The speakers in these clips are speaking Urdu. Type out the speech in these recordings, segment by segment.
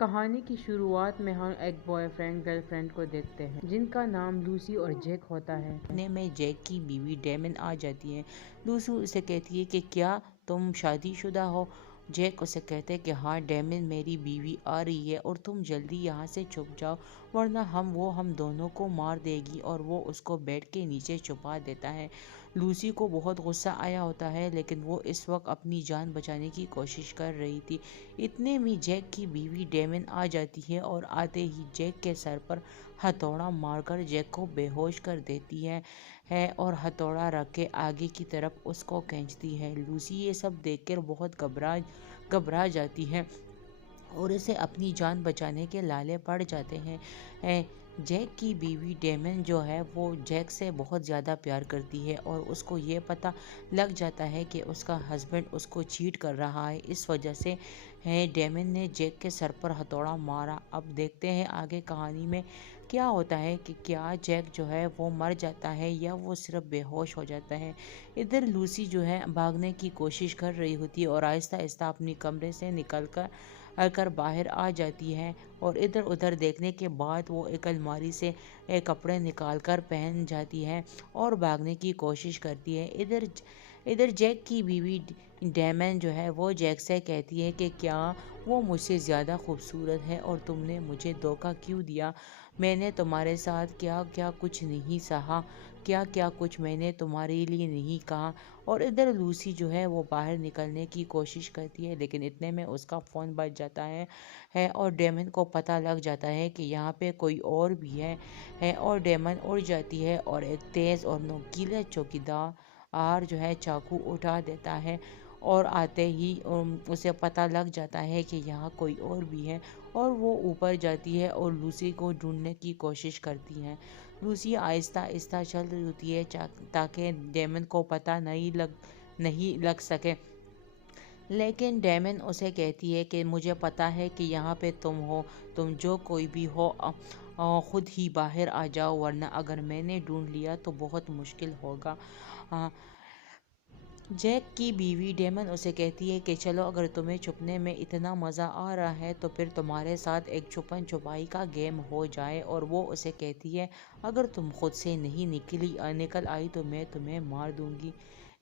کہانی کی شروعات میں ہم ایک بوائے فرینڈ گرل فرینڈ کو دیکھتے ہیں جن کا نام لوسی اور جیک ہوتا ہے۔ اتنے میں جیک کی بیوی ڈیمن آ جاتی ہے۔ لوسی اسے کہتی ہے کہ کیا تم شادی شدہ ہو؟ جیک اسے کہتا ہے کہ ہاں ڈیمن، میری بیوی آ رہی ہے اور تم جلدی یہاں سے چھپ جاؤ ورنہ ہم دونوں کو مار دے گی، اور وہ اس کو بیڈ کے نیچے چھپا دیتا ہے۔ لوسی کو بہت غصہ آیا ہوتا ہے لیکن وہ اس وقت اپنی جان بچانے کی کوشش کر رہی تھی۔ اتنے میں جیک کی بیوی ڈیمن آ جاتی ہے اور آتے ہی جیک کے سر پر ہتھوڑا مار کر جیک کو بے ہوش کر دیتی ہے اور ہتھوڑا رکھ کے آگے کی طرف اس کو کھینچتی ہے۔ لوسی یہ سب دیکھ کر بہت گھبرا جاتی ہے اور اسے اپنی جان بچانے کے لالے پڑ جاتے ہیں۔ جیک کی بیوی ڈیمن جو ہے وہ جیک سے بہت زیادہ پیار کرتی ہے اور اس کو یہ پتہ لگ جاتا ہے کہ اس کا ہسبینڈ اس کو چیٹ کر رہا ہے، اس وجہ سے ڈیمن نے جیک کے سر پر ہتھوڑا مارا۔ اب دیکھتے ہیں آگے کہانی میں کیا ہوتا ہے کہ کیا جیک جو ہے وہ مر جاتا ہے یا وہ صرف بے ہوش ہو جاتا ہے۔ ادھر لوسی جو ہے بھاگنے کی کوشش کر رہی ہوتی ہے اور آہستہ آہستہ اپنی کمرے سے نکل کر باہر آ جاتی ہے، اور ادھر ادھر دیکھنے کے بعد وہ ایک الماری سے کپڑے نکال کر پہن جاتی ہے اور بھاگنے کی کوشش کرتی ہے۔ ادھر جیک کی بیوی ڈیمن جو ہے وہ جیک سے کہتی ہے کہ کیا وہ مجھ سے زیادہ خوبصورت ہے اور تم نے مجھے دھوکہ کیوں دیا؟ میں نے تمہارے ساتھ کیا کچھ نہیں سہا، کیا کچھ میں نے تمہارے لیے نہیں کہا۔ اور ادھر لوسی جو ہے وہ باہر نکلنے کی کوشش کرتی ہے لیکن اتنے میں اس کا فون بج جاتا ہے اور ڈیمن کو پتہ لگ جاتا ہے کہ یہاں پہ کوئی اور بھی ہے اور ڈیمن اڑ جاتی ہے اور ایک تیز اور نوکیلا چوکیدار جو ہے چاقو اٹھا دیتا ہے، اور آتے ہی اسے پتہ لگ جاتا ہے کہ یہاں کوئی اور بھی ہے، اور وہ اوپر جاتی ہے اور لوسی کو ڈھونڈنے کی کوشش کرتی ہے۔ لوسی آہستہ آہستہ چل رہی ہوتی ہے تاکہ ڈیمن کو پتہ نہیں لگ سکے، لیکن ڈیمن اسے کہتی ہے کہ مجھے پتہ ہے کہ یہاں پہ تم ہو، تم جو کوئی بھی ہو خود ہی باہر آ جاؤ ورنہ اگر میں نے ڈھونڈ لیا تو بہت مشکل ہوگا۔ جیک کی بیوی ڈیمن اسے کہتی ہے کہ چلو اگر تمہیں چھپنے میں اتنا مزہ آ رہا ہے تو پھر تمہارے ساتھ ایک چھپن چھپائی کا گیم ہو جائے، اور وہ اسے کہتی ہے اگر تم خود سے نہیں نکل آئی تو میں تمہیں مار دوں گی۔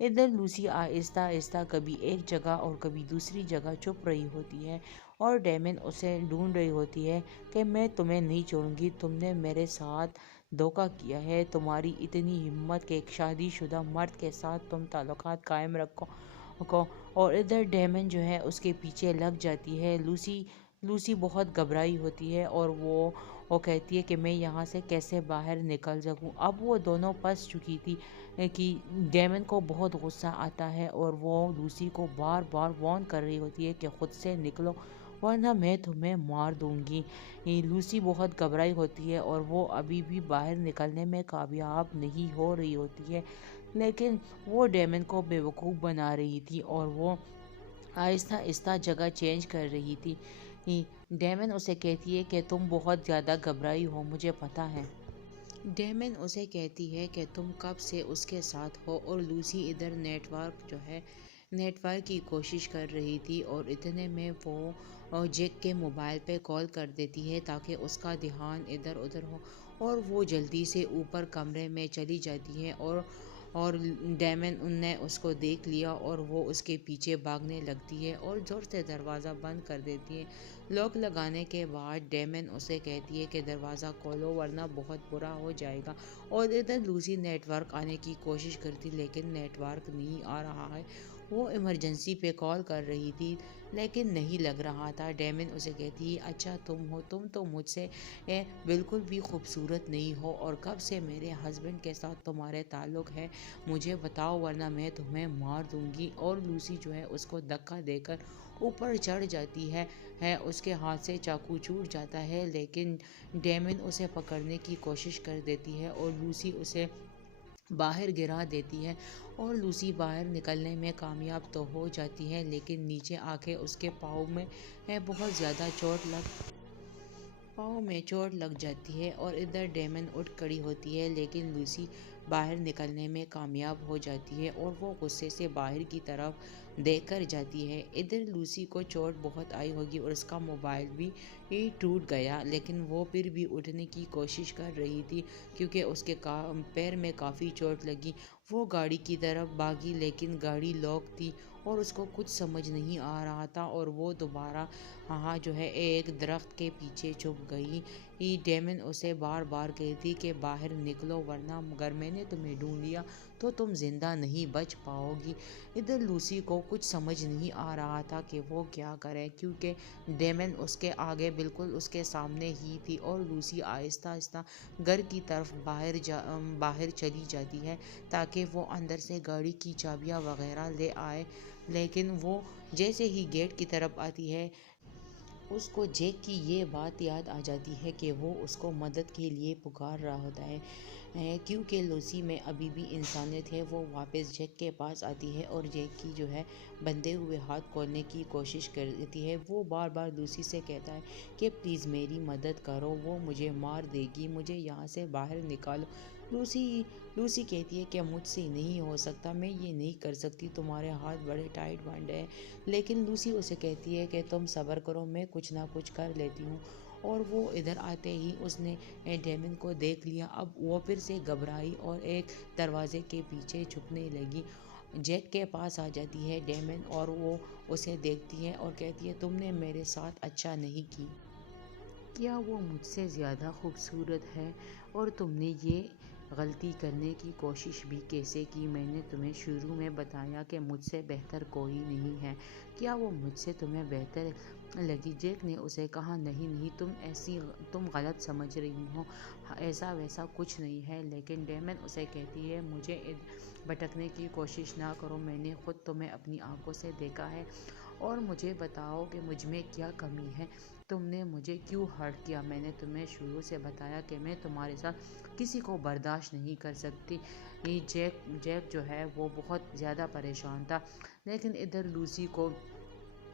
ادھر لوسی آہستہ آہستہ کبھی ایک جگہ اور کبھی دوسری جگہ چھپ رہی ہوتی ہے اور ڈیمن اسے ڈھونڈ رہی ہوتی ہے کہ میں تمہیں نہیں چھوڑوں گی، تم نے میرے ساتھ دھوکہ کیا ہے، تمہاری اتنی ہمت کہ ایک شادی شدہ مرد کے ساتھ تم تعلقات قائم رکھو۔ اور ادھر ڈیمن جو ہے اس کے پیچھے لگ جاتی ہے۔ لوسی بہت گھبرائی ہوتی ہے اور وہ کہتی ہے کہ میں یہاں سے کیسے باہر نکل سکوں۔ اب وہ دونوں پھنس چکی تھی کہ ڈیمن کو بہت غصہ آتا ہے اور وہ لوسی کو بار بار وارن کر رہی ہوتی ہے کہ خود سے نکلو ورنہ میں تمہیں مار دوں گی۔ لوسی بہت گھبرائی ہوتی ہے اور وہ ابھی بھی باہر نکلنے میں کامیاب نہیں ہو رہی ہوتی ہے، لیکن وہ ڈیمن کو بیوقوف بنا رہی تھی اور وہ آہستہ آہستہ جگہ چینج کر رہی تھی۔ ڈیمن اسے کہتی ہے کہ تم بہت زیادہ گھبرائی ہو، مجھے پتہ ہے۔ ڈیمن اسے کہتی ہے کہ تم کب سے اس کے ساتھ ہو، اور لوسی ادھر نیٹ ورک کی کوشش کر رہی تھی اور اتنے میں وہ جیک کے موبائل پہ کال کر دیتی ہے تاکہ اس کا دھیان ادھر ادھر ہو، اور وہ جلدی سے اوپر کمرے میں چلی جاتی ہے اور ڈیمن نے اس کو دیکھ لیا اور وہ اس کے پیچھے بھاگنے لگتی ہے اور زور سے دروازہ بند کر دیتی ہے۔ لاک لگانے کے بعد ڈیمن اسے کہتی ہے کہ دروازہ کھولو ورنہ بہت برا ہو جائے گا، اور ادھر لوسی نیٹ ورک آنے کی کوشش کرتی لیکن نیٹ ورک نہیں آ رہا ہے۔ وہ ایمرجنسی پہ کال کر رہی تھی لیکن نہیں لگ رہا تھا۔ ڈیمن اسے کہتی ہے اچھا تم تو مجھ سے بالکل بھی خوبصورت نہیں ہو، اور کب سے میرے ہسبینڈ کے ساتھ تمہارے تعلق ہے مجھے بتاؤ ورنہ میں تمہیں مار دوں گی۔ اور لوسی جو ہے اس کو دھکا دے کر اوپر چڑھ جاتی ہے، اس کے ہاتھ سے چاقو چھوٹ جاتا ہے لیکن ڈیمن اسے پکڑنے کی کوشش کر دیتی ہے اور لوسی اسے باہر گرا دیتی ہے، اور لوسی باہر نکلنے میں کامیاب تو ہو جاتی ہے لیکن نیچے آ کے اس کے پاؤں میں بہت زیادہ چوٹ لگ جاتی ہے، اور ادھر ڈیمن اٹھ کھڑی ہوتی ہے لیکن لوسی باہر نکلنے میں کامیاب ہو جاتی ہے اور وہ غصے سے باہر کی طرف دیکھ کر جاتی ہے۔ ادھر لوسی کو چوٹ بہت آئی ہوگی اور اس کا موبائل بھی ٹوٹ گیا، لیکن وہ پھر بھی اٹھنے کی کوشش کر رہی تھی کیونکہ اس کے پیر میں کافی چوٹ لگی۔ وہ گاڑی کی طرف بھاگی لیکن گاڑی لاک تھی اور اس کو کچھ سمجھ نہیں آ رہا تھا اور وہ دوبارہ ایک درخت کے پیچھے چھپ گئی۔ ڈیمن اسے بار بار کہتی کہ باہر نکلو ورنہ اگر میں نے تمہیں ڈھونڈ لیا تو تم زندہ نہیں بچ پاؤ گی۔ ادھر لوسی کو کچھ سمجھ نہیں آ رہا تھا کہ وہ کیا کرے کیونکہ ڈیمن اس کے آگے بالکل اس کے سامنے ہی تھی اور لوسی آہستہ آہستہ گھر کی طرف باہر چلی جاتی ہے تاکہ وہ اندر سے گاڑی کی چابیاں وغیرہ لے آئے، لیکن وہ جیسے ہی گیٹ کی طرف آتی ہے اس کو جیک کی یہ بات یاد آ جاتی ہے کہ وہ اس کو مدد کے لیے پکار رہا ہوتا ہے۔ کیونکہ لوسی میں ابھی بھی انسانیت ہے، وہ واپس جیک کے پاس آتی ہے اور جیک کی بندھے ہوئے ہاتھ کھولنے کی کوشش کرتی ہے۔ وہ بار بار لوسی سے کہتا ہے کہ پلیز میری مدد کرو، وہ مجھے مار دے گی، مجھے یہاں سے باہر نکالو۔ لوسی کہتی ہے کہ مجھ سے نہیں ہو سکتا، میں یہ نہیں کر سکتی، تمہارے ہاتھ بڑے ٹائٹ بندھے ہیں۔ لیکن لوسی اسے کہتی ہے کہ تم صبر کرو، میں کچھ نہ کچھ کر لیتی ہوں۔ اور وہ ادھر آتے ہی اس نے ڈیمن کو دیکھ لیا۔ اب وہ پھر سے گھبرائی اور ایک دروازے کے پیچھے چھپنے لگی۔ جیک کے پاس آ جاتی ہے ڈیمن اور وہ اسے دیکھتی ہے اور کہتی ہے تم نے میرے ساتھ اچھا نہیں کی۔ کیا وہ مجھ سے زیادہ خوبصورت ہے؟ اور تم نے یہ غلطی کرنے کی کوشش بھی کیسے کی؟ میں نے تمہیں شروع میں بتایا کہ مجھ سے بہتر کوئی نہیں ہے، کیا وہ مجھ سے تمہیں بہتر لگی؟ جیک نے اسے کہا نہیں، تم غلط سمجھ رہی ہو، ایسا ویسا کچھ نہیں ہے۔ لیکن ڈیمن اسے کہتی ہے مجھے بھٹکنے کی کوشش نہ کرو، میں نے خود تمہیں اپنی آنکھوں سے دیکھا ہے اور مجھے بتاؤ کہ مجھ میں کیا کمی ہے، تم نے مجھے کیوں ہرٹ کیا؟ میں نے تمہیں شروع سے بتایا کہ میں تمہارے ساتھ کسی کو برداشت نہیں کر سکتی۔ جیک وہ بہت زیادہ پریشان تھا، لیکن ادھر لوسی کو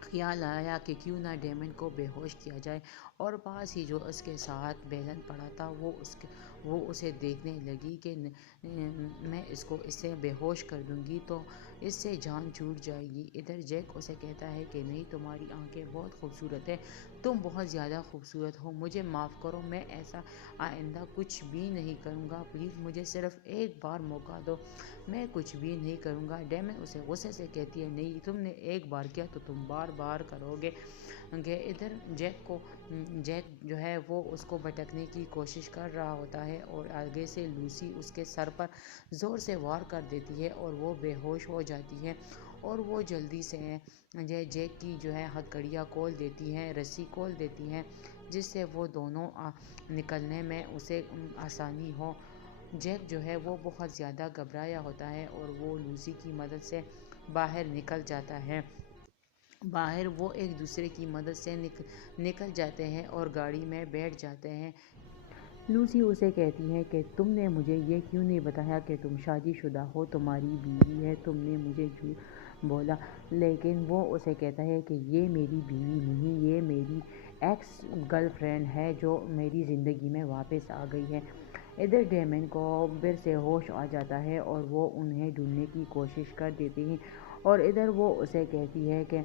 خیال آیا کہ کیوں نہ ڈیمن کو بے ہوش کیا جائے، اور پاس ہی جو اس کے ساتھ بیلن پڑا تھا وہ اسے دیکھنے لگی کہ میں اسے بے ہوش کر دوں گی تو اس سے جان چھوٹ جائے گی۔ ادھر جیک اسے کہتا ہے کہ نہیں، تمہاری آنکھیں بہت خوبصورت ہیں، تم بہت زیادہ خوبصورت ہو، مجھے معاف کرو، میں ایسا آئندہ کچھ بھی نہیں کروں گا، پلیز مجھے صرف ایک بار موقع دو، میں کچھ بھی نہیں کروں گا۔ ڈیمن اسے غصے سے کہتی ہے نہیں، تم نے ایک بار کیا تو تم بار بار کرو گے۔ ادھر جیک وہ اس کو بھٹکنے کی کوشش کر رہا ہوتا ہے اور آگے سے لوسی اس کے سر پر زور سے وار کر دیتی ہے اور وہ بے ہوش ہو جاتی ہے، اور وہ جلدی سے جیک کی ہتھکڑیاں کھول دیتی ہیں، رسی کھول دیتی ہیں، جس سے وہ دونوں نکلنے میں اسے آسانی ہو۔ جیک وہ بہت زیادہ گھبرایا ہوتا ہے اور وہ لوسی کی مدد سے باہر نکل جاتا ہے۔ باہر وہ ایک دوسرے کی مدد سے نکل جاتے ہیں اور گاڑی میں بیٹھ جاتے ہیں۔ لوسی اسے کہتی ہے کہ تم نے مجھے یہ کیوں نہیں بتایا کہ تم شادی شدہ ہو، تمہاری بیوی ہے، تم نے مجھے جھوٹ بولا۔ لیکن وہ اسے کہتا ہے کہ یہ میری بیوی نہیں، یہ میری ایکس گرل فرینڈ ہے جو میری زندگی میں واپس آ گئی ہے۔ ادھر ڈیمن کو پھر سے ہوش آ جاتا ہے اور وہ انہیں ڈھونڈنے کی کوشش کر دیتی ہے، اور ادھر وہ اسے کہتی ہے کہ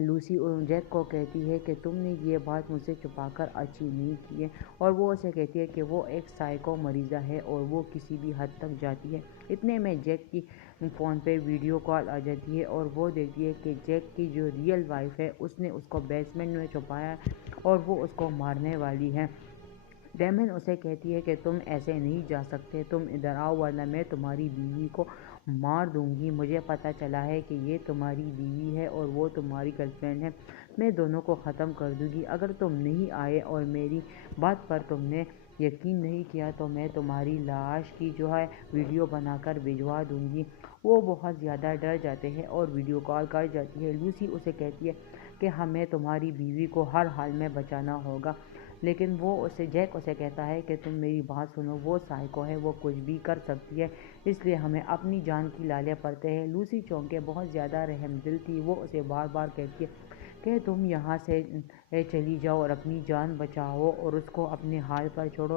لوسی جیک کو کہتی ہے کہ تم نے یہ بات مجھ سے چھپا کر اچھی نہیں کی ہے، اور وہ اسے کہتی ہے کہ وہ ایک سائیکو مریضہ ہے اور وہ کسی بھی حد تک جاتی ہے۔ اتنے میں جیک کی فون پہ ویڈیو کال آ جاتی ہے اور وہ دیکھتی ہے کہ جیک کی جو ریئل وائف ہے اس نے اس کو بیسمنٹ میں چھپایا ہے اور وہ اس کو مارنے والی ہے۔ ڈیمن اسے کہتی ہے کہ تم ایسے نہیں جا سکتے، تم ادھر آؤ ورنہ میں تمہاری بیوی کو مار دوں گی، مجھے پتہ چلا ہے کہ یہ تمہاری بیوی ہے اور وہ تمہاری گرل فرینڈ ہے، میں دونوں کو ختم کر دوں گی، اگر تم نہیں آئے اور میری بات پر تم نے یقین نہیں کیا تو میں تمہاری لاش کی ویڈیو بنا کر بھجوا دوں گی۔ وہ بہت زیادہ ڈر جاتے ہیں اور ویڈیو کال کر جاتی ہے۔ لوسی اسے کہتی ہے کہ ہمیں تمہاری بیوی کو ہر حال میں بچانا ہوگا، لیکن جیک اسے کہتا ہے کہ تم میری بات سنو، وہ سائیکو ہے، وہ کچھ بھی کر سکتی ہے، اس لیے ہمیں اپنی جان کی لالے پڑتے ہیں۔ لوسی چونکہ بہت زیادہ رحم دل تھی، وہ اسے بار بار کہتی ہے کہ تم یہاں سے چلی جاؤ اور اپنی جان بچاؤ اور اس کو اپنے حال پر چھوڑو،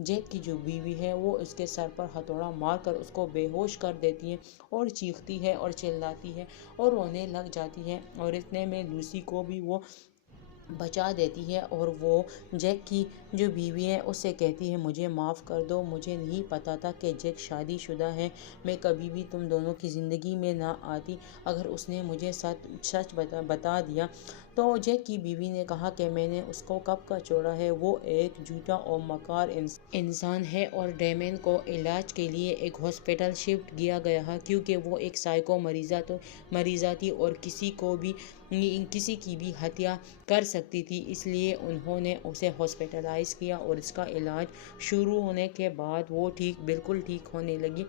جیک کی جو بیوی ہے وہ اس کے سر پر ہتھوڑا مار کر اس کو بے ہوش کر دیتی ہے اور چیختی ہے اور چلاتی ہے اور رونے لگ جاتی ہے، اور اتنے میں لوسی کو بھی وہ بچا دیتی ہے اور وہ جیک کی جو بیوی ہے اس سے کہتی ہے مجھے معاف کر دو، مجھے نہیں پتا تھا کہ جیک شادی شدہ ہے، میں کبھی بھی تم دونوں کی زندگی میں نہ آتی اگر اس نے مجھے سچ بتا دیا۔ تو جیک کی بیوی نے کہا کہ میں نے اس کو کب کا چھوڑا ہے، وہ ایک جھوٹا اور مکار انسان ہے، اور ڈیمن کو علاج کے لیے ایک ہاسپٹل شفٹ کیا گیا ہے کیونکہ وہ ایک سائیکو مریضہ تھی اور کسی کی بھی ہتیا کر سکتی تھی، اس لیے انہوں نے اسے ہاسپٹلائز کیا اور اس کا علاج شروع ہونے کے بعد وہ بالکل ٹھیک ہونے لگی۔